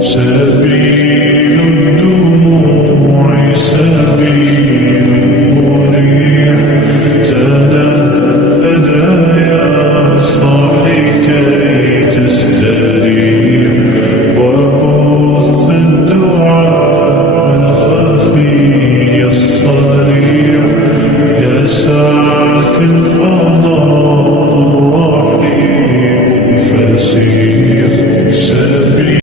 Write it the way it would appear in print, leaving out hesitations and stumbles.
سبيل الدموع سبيل مريح، تنهدى يا صاحي كي تستريح، وبث الدعاء الخفي الصريح، يسعك الفضل